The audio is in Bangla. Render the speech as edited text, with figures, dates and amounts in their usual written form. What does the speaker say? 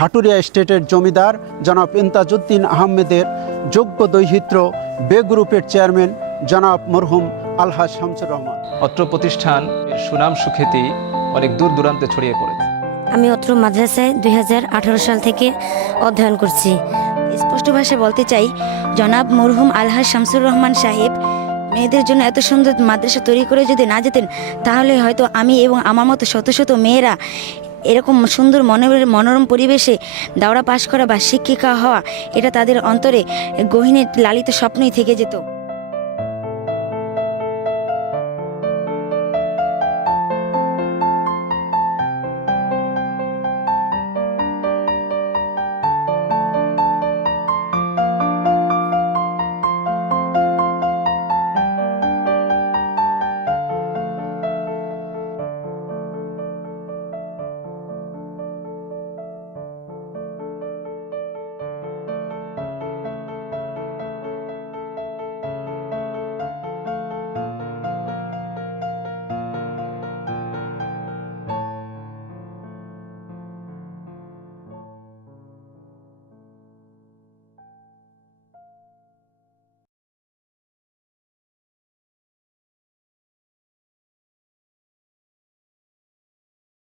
ঢাটুরিয়া স্টেটের জমিদার জনাব ইমতাজউদ্দিন আহমেদের যোগ্য দৌহিত্র বে গ্রুপের চেয়ারম্যান জনাব মরহুম আলহাজ শামসুর রহমান। অত্র প্রতিষ্ঠান সুনাম সুখ্যাতি অনেক দূর দূরান্তে ছড়িয়ে পড়েছে। আমি অত্র মাদ্রাসায় 2018 সাল থেকে অধ্যয়ন করছি। স্পষ্ট ভাষায় বলতে চাই, জনাব মরহুম আলহাজ শামসুর রহমান সাহেব মেয়েদের জন্য এত সুন্দর মাদ্রাসা তৈরি করে যদি না যেতেন, তাহলে হয়তো আমি এবং আমার মতো শত শত মেয়েরা এরকম সুন্দর মনোরম পরিবেশে দাওরা পাশ করা বা শিক্ষিকা হওয়া, এটা তাদের অন্তরে গহীনে লালিত স্বপ্নই থেকে যেত।